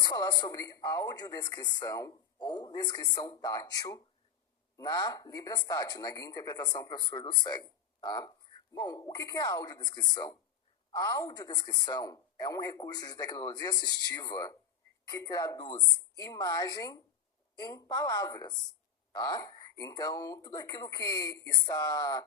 Vamos falar sobre audiodescrição ou descrição tátil na Libras Tátil, na Guia Interpretação para Surdo Cego. Tá? Bom, o que é a audiodescrição? A audiodescrição é um recurso de tecnologia assistiva que traduz imagem em palavras. Tá? Então, tudo aquilo que está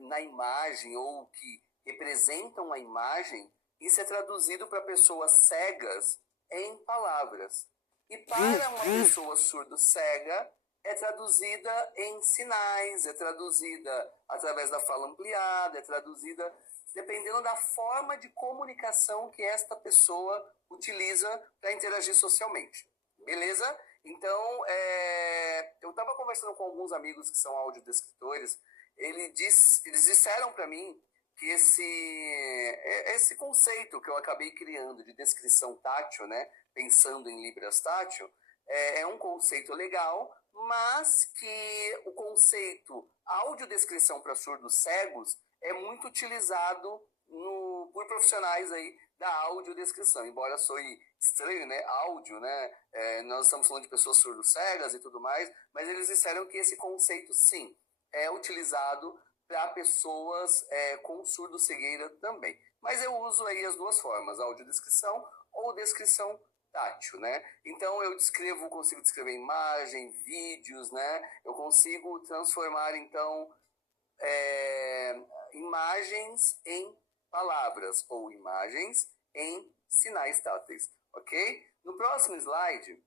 na imagem ou que representa uma imagem, isso é traduzido para pessoas cegas em palavras. E para uma pessoa surdo-cega, é traduzida em sinais, é traduzida através da fala ampliada, é traduzida dependendo da forma de comunicação que esta pessoa utiliza para interagir socialmente. Beleza? Então, eu estava conversando com alguns amigos que são audiodescritores, eles disseram para mim que esse conceito que eu acabei criando de descrição tátil, né, pensando em Libras tátil, é um conceito legal, mas que o conceito audiodescrição para surdos cegos é muito utilizado por profissionais aí da audiodescrição, embora soe estranho, né, áudio, né, nós estamos falando de pessoas surdos cegas e tudo mais, mas eles disseram que esse conceito, sim, é utilizado para pessoas com surdo-cegueira também. Mas eu uso aí as duas formas, audiodescrição ou descrição tátil, né? Então eu consigo descrever imagem, vídeos, né? Eu consigo transformar, então, imagens em palavras ou imagens em sinais táteis, ok? No próximo slide,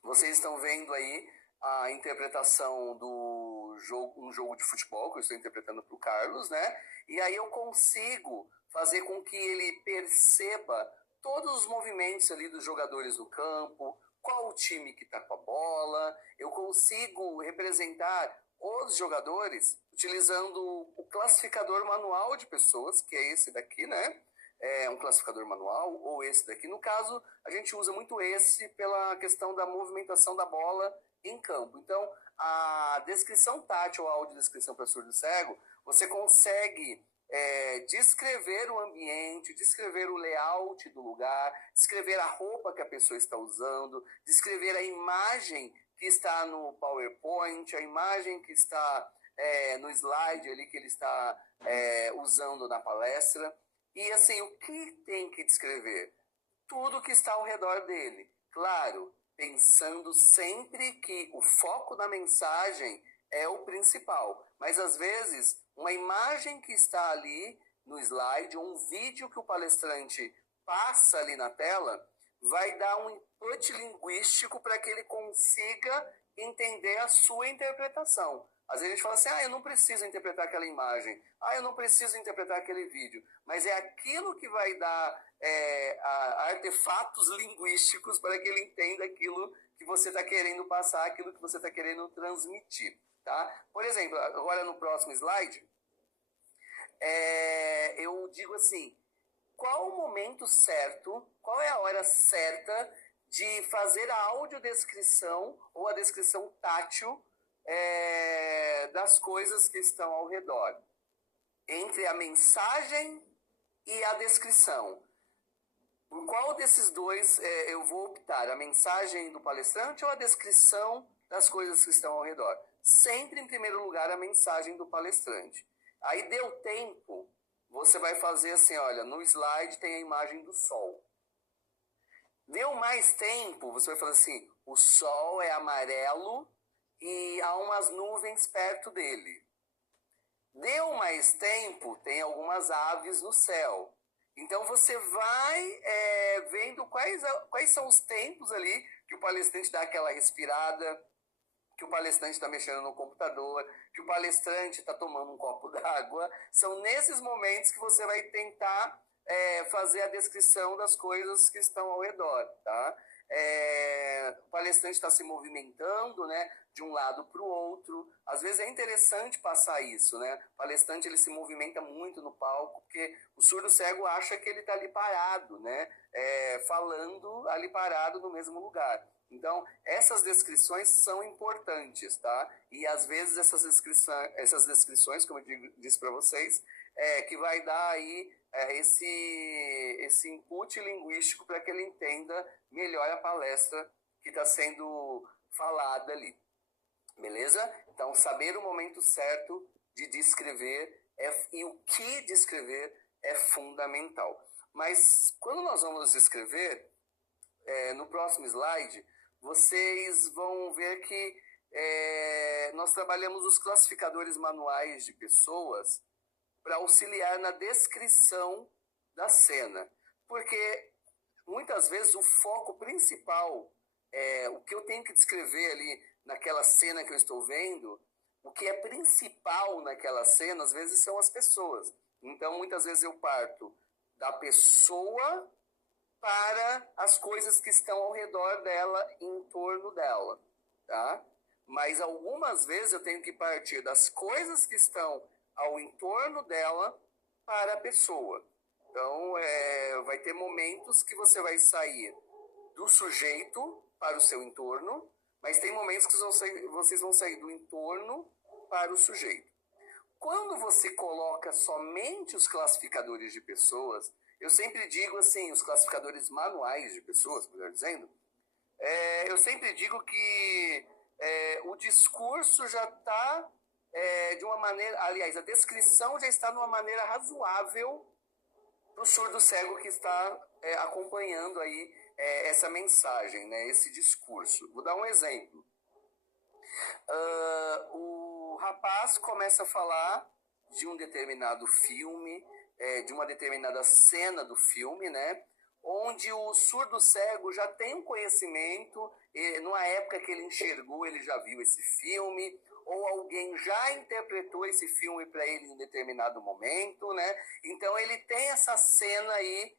vocês estão vendo aí a interpretação do jogo, um jogo de futebol que eu estou interpretando para o Carlos, né? E aí eu consigo fazer com que ele perceba todos os movimentos ali dos jogadores no campo, qual o time que está com a bola. Eu consigo representar os jogadores utilizando o classificador manual de pessoas, que é esse daqui, né? É um classificador manual, ou esse daqui. No caso, a gente usa muito esse pela questão da movimentação da bola em campo. Então, a descrição tátil ou a audiodescrição para surdo cego, você consegue descrever o ambiente, descrever o layout do lugar, descrever a roupa que a pessoa está usando, descrever a imagem que está no PowerPoint, a imagem que está no slide ali que ele está usando na palestra. E assim, o que tem que descrever? Tudo que está ao redor dele. Claro, pensando sempre que o foco da mensagem é o principal. Mas às vezes, uma imagem que está ali no slide, ou um vídeo que o palestrante passa ali na tela, vai dar um input linguístico para que ele consiga entender a sua interpretação. Às vezes a gente fala assim, eu não preciso interpretar aquela imagem, eu não preciso interpretar aquele vídeo, mas é aquilo que vai dar artefatos linguísticos para que ele entenda aquilo que você está querendo passar, aquilo que você está querendo transmitir. Tá? Por exemplo, agora no próximo slide, eu digo assim, qual o momento certo, qual é a hora certa de fazer a audiodescrição ou a descrição tátil das coisas que estão ao redor, entre a mensagem e a descrição. Por qual desses dois eu vou optar? A mensagem do palestrante ou a descrição das coisas que estão ao redor? Sempre, em primeiro lugar, a mensagem do palestrante. Aí deu tempo, você vai fazer assim, olha, no slide tem a imagem do sol. Deu mais tempo, você vai fazer assim, o sol é amarelo e há umas nuvens perto dele. Deu mais tempo, tem algumas aves no céu. Então você vai vendo quais são os tempos ali que o palestrante dá aquela respirada, que o palestrante está mexendo no computador, que o palestrante está tomando um copo d'água. São nesses momentos que você vai tentar fazer a descrição das coisas que estão ao redor, tá? O palestrante está se movimentando, né, de um lado para o outro. Às vezes é interessante passar isso, né? O palestrante ele se movimenta muito no palco, porque o surdo cego acha que ele está ali parado, né? Falando ali parado no mesmo lugar. Então, essas descrições são importantes, tá? E às vezes essas descrições, como eu disse para vocês, que vai dar aí esse input linguístico para que ele entenda melhor a palestra que está sendo falada ali. Beleza? Então, saber o momento certo de descrever e o que descrever é fundamental. Mas quando nós vamos descrever, no próximo slide, vocês vão ver que nós trabalhamos os classificadores manuais de pessoas para auxiliar na descrição da cena. Porque muitas vezes o foco principal, o que eu tenho que descrever ali naquela cena que eu estou vendo, o que é principal naquela cena, às vezes são as pessoas. Então, muitas vezes eu parto da pessoa para as coisas que estão ao redor dela, em torno dela, tá? Mas algumas vezes eu tenho que partir das coisas que estão ao entorno dela para a pessoa. Então, vai ter momentos que você vai sair do sujeito para o seu entorno, mas tem momentos que vocês vão sair do entorno para o sujeito. Quando você coloca somente os classificadores de pessoas, eu sempre digo assim, os classificadores manuais de pessoas, melhor dizendo, eu sempre digo que o discurso já está de uma maneira, aliás, a descrição já está de uma maneira razoável para o surdo cego que está acompanhando aí essa mensagem, né, esse discurso. Vou dar um exemplo. O rapaz começa a falar de um determinado filme, de uma determinada cena do filme, né? Onde o surdo cego já tem um conhecimento, numa época que ele enxergou, ele já viu esse filme, ou alguém já interpretou esse filme para ele em determinado momento, né? Então ele tem essa cena aí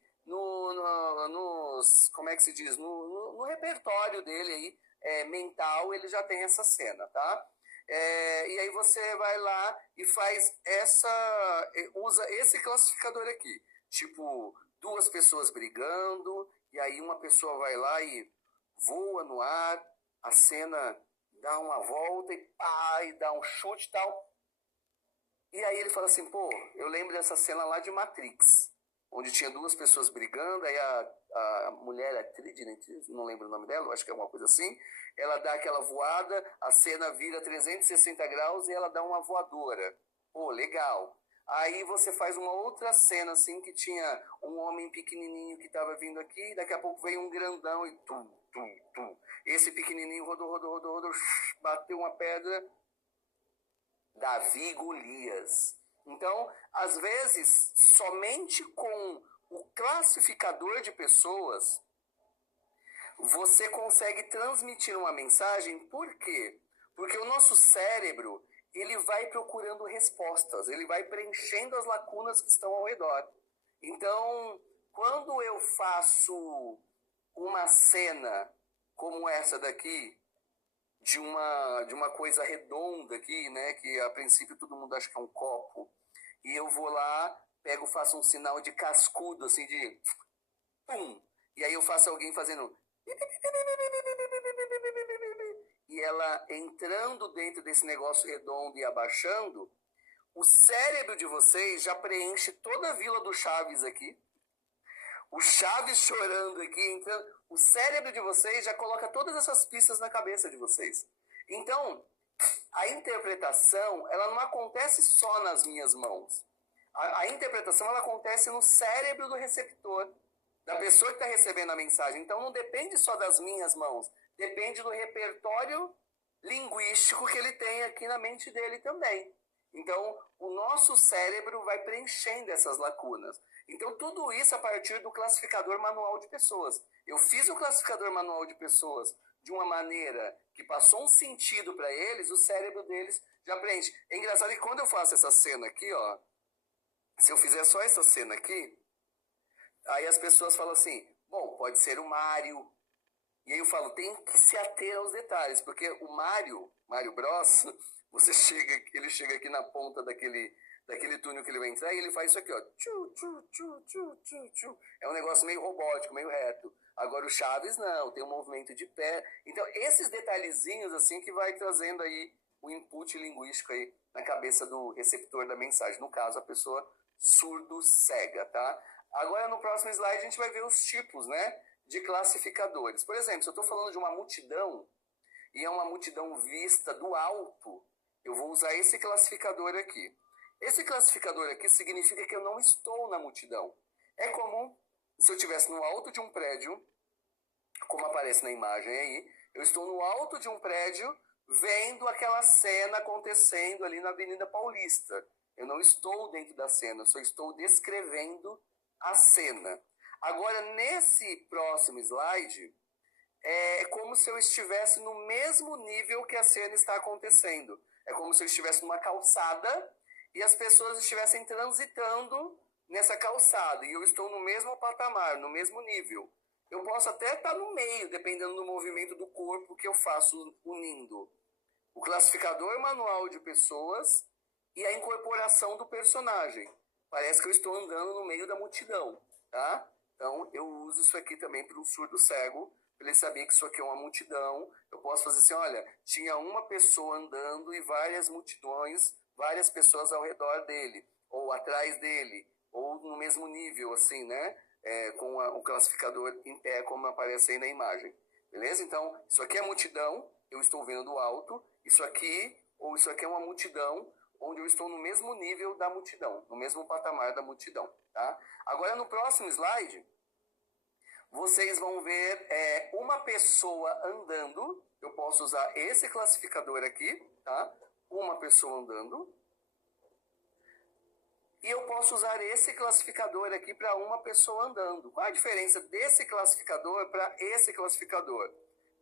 como é que se diz? No repertório dele aí, mental, ele já tem essa cena, tá? E aí você vai lá e usa esse classificador aqui, tipo, duas pessoas brigando, e aí uma pessoa vai lá e voa no ar, a cena dá uma volta e pá, e dá um chute e tal. E aí ele fala assim, pô, eu lembro dessa cena lá de Matrix, onde tinha duas pessoas brigando, aí a mulher é Trident, não lembro o nome dela, acho que é uma coisa assim, ela dá aquela voada, a cena vira 360 graus e ela dá uma voadora. Pô, legal. Aí você faz uma outra cena assim, que tinha um homem pequenininho que estava vindo aqui, daqui a pouco veio um grandão e tum, tum, tum. Esse pequenininho rodou, bateu uma pedra. Davi e Golias. Então, às vezes, somente com o classificador de pessoas, você consegue transmitir uma mensagem. Por quê? Porque o nosso cérebro, ele vai procurando respostas, ele vai preenchendo as lacunas que estão ao redor. Então, quando eu faço uma cena como essa daqui, de uma coisa redonda aqui, né, que a princípio todo mundo acha que é um copo, e eu vou lá, faço um sinal de cascudo, assim, de pum, e aí eu faço alguém fazendo e ela entrando dentro desse negócio redondo e abaixando, o cérebro de vocês já preenche toda a Vila do Chaves aqui, o Chaves chorando aqui, entrando, o cérebro de vocês já coloca todas essas pistas na cabeça de vocês. Então, a interpretação, ela não acontece só nas minhas mãos. A interpretação, ela acontece no cérebro do receptor, da pessoa que está recebendo a mensagem. Então, não depende só das minhas mãos, depende do repertório linguístico que ele tem aqui na mente dele também. Então, o nosso cérebro vai preenchendo essas lacunas. Então, tudo isso a partir do classificador manual de pessoas. Eu fiz o classificador manual de pessoas de uma maneira que passou um sentido para eles, o cérebro deles já preenche. É engraçado que quando eu faço essa cena aqui, ó, se eu fizer só essa cena aqui, aí as pessoas falam assim, bom, pode ser o Mário. E aí eu falo, tem que se ater aos detalhes, porque o Mário Bros, ele chega aqui na ponta daquele túnel que ele vai entrar e ele faz isso aqui, ó. Tchu, tchu, tchu, tchu, tchu, tchu. É um negócio meio robótico, meio reto. Agora o Chaves não, tem um movimento de pé. Então, esses detalhezinhos, assim, que vai trazendo aí o input linguístico aí na cabeça do receptor da mensagem. No caso, a pessoa surdo-cega, tá? Agora, no próximo slide, a gente vai ver os tipos, né, de classificadores. Por exemplo, se eu estou falando de uma multidão, e é uma multidão vista do alto, eu vou usar esse classificador aqui. Esse classificador aqui significa que eu não estou na multidão. É como se eu estivesse no alto de um prédio, como aparece na imagem aí, eu estou no alto de um prédio vendo aquela cena acontecendo ali na Avenida Paulista. Eu não estou dentro da cena, eu só estou descrevendo a cena. Agora, nesse próximo slide, é como se eu estivesse no mesmo nível que a cena está acontecendo. É como se eu estivesse numa calçada e as pessoas estivessem transitando nessa calçada. E eu estou no mesmo patamar, no mesmo nível. Eu posso até estar no meio, dependendo do movimento do corpo que eu faço unindo o classificador manual de pessoas e a incorporação do personagem. Parece que eu estou andando no meio da multidão, tá? Então, eu uso isso aqui também para um surdo cego, para ele saber que isso aqui é uma multidão. Eu posso fazer assim, olha, tinha uma pessoa andando e várias multidões, várias pessoas ao redor dele, ou atrás dele, ou no mesmo nível, assim, né? Com o classificador em pé, como aparece aí na imagem. Beleza? Então, isso aqui é multidão, eu estou vendo do alto. Isso aqui é uma multidão, onde eu estou no mesmo nível da multidão, no mesmo patamar da multidão, tá? Agora, no próximo slide, vocês vão ver uma pessoa andando. Eu posso usar esse classificador aqui, tá? Uma pessoa andando. E eu posso usar esse classificador aqui para uma pessoa andando. Qual a diferença desse classificador para esse classificador?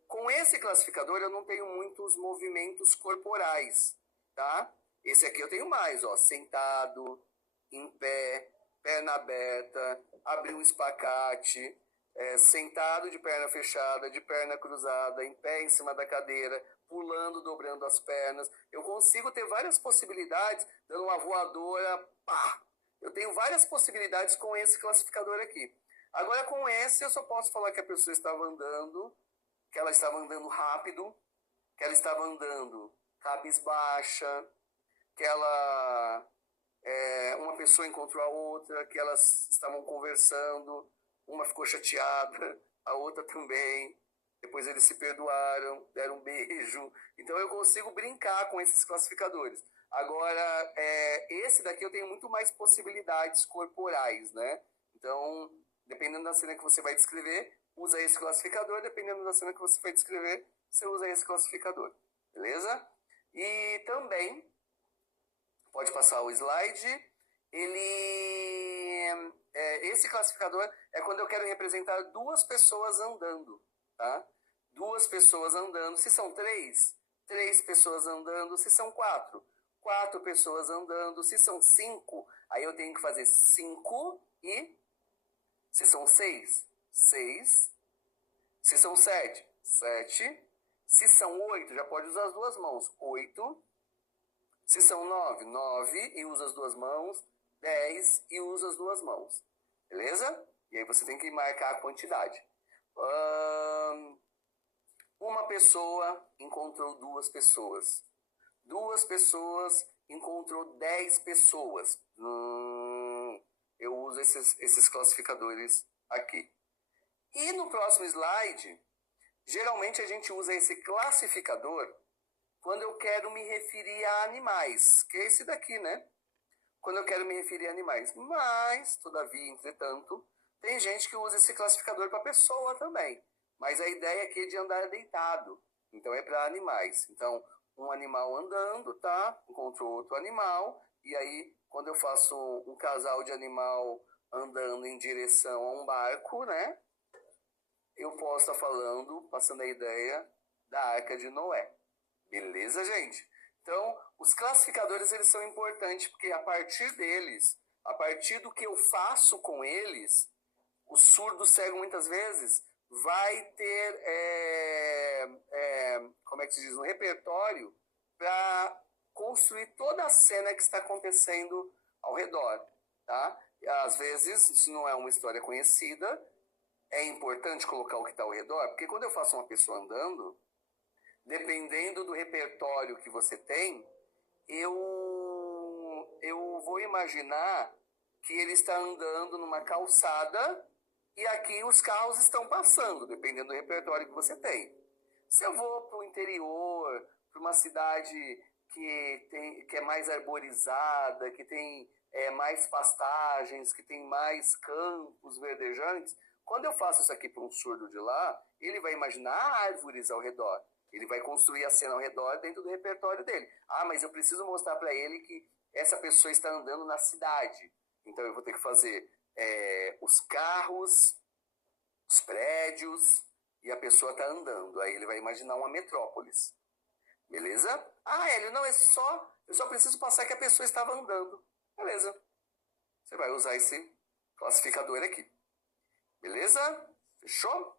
Com esse classificador eu não tenho muitos movimentos corporais, tá? Esse aqui eu tenho mais, ó, sentado, em pé, perna aberta, abrir um espacate, sentado de perna fechada, de perna cruzada, em pé em cima da cadeira, pulando, dobrando as pernas. Eu consigo ter várias possibilidades, dando uma voadora, pá! Eu tenho várias possibilidades com esse classificador aqui. Agora, com esse, eu só posso falar que a pessoa estava andando, que ela estava andando rápido, que ela estava andando cabisbaixa, que uma pessoa encontrou a outra, que elas estavam conversando, uma ficou chateada, a outra também. Depois eles se perdoaram, deram um beijo. Então eu consigo brincar com esses classificadores. Agora, esse daqui eu tenho muito mais possibilidades corporais, né? Então, dependendo da cena que você vai descrever, usa esse classificador. Dependendo da cena que você vai descrever, você usa esse classificador. Beleza? E também, pode passar o slide, esse classificador é quando eu quero representar duas pessoas andando, tá? Duas pessoas andando. Se são três pessoas andando. Se são quatro pessoas andando. Se são cinco, aí eu tenho que fazer cinco e... Se são seis. Se são sete. Se são oito, já pode usar as duas mãos. 8. Se são 9 e usa as duas mãos. 10 e usa as duas mãos. Beleza? E aí você tem que marcar a quantidade. Uma pessoa encontrou duas pessoas. Duas pessoas encontrou 10 pessoas. Eu uso esses classificadores aqui. E no próximo slide, geralmente a gente usa esse classificador quando eu quero me referir a animais, que é esse daqui, né? Quando eu quero me referir a animais. Mas, todavia, entretanto, tem gente que usa esse classificador para pessoa também. Mas a ideia aqui é de andar deitado. Então é para animais. Então, um animal andando, tá? Encontrou outro animal. E aí, quando eu faço um casal de animal andando em direção a um barco, né? Eu posso estar falando, passando a ideia da Arca de Noé. Beleza, gente? Então, os classificadores, eles são importantes, porque a partir deles, a partir do que eu faço com eles, o surdo cego, muitas vezes, vai ter, como é que se diz, um repertório para construir toda a cena que está acontecendo ao redor, tá? E, às vezes, isso não é uma história conhecida, é importante colocar o que está ao redor? Porque quando eu faço uma pessoa andando, dependendo do repertório que você tem, eu vou imaginar que ele está andando numa calçada e aqui os carros estão passando, dependendo do repertório que você tem. Se eu vou para o interior, para uma cidade que é mais arborizada, que tem mais pastagens, que tem mais campos verdejantes, quando eu faço isso aqui para um surdo de lá, ele vai imaginar árvores ao redor. Ele vai construir a cena ao redor dentro do repertório dele. Ah, mas eu preciso mostrar para ele que essa pessoa está andando na cidade. Então eu vou ter que fazer os carros, os prédios, e a pessoa está andando. Aí ele vai imaginar uma metrópolis. Beleza? Ah, Hélio, não, eu só preciso passar que a pessoa estava andando. Beleza. Você vai usar esse classificador aqui. Beleza? Fechou?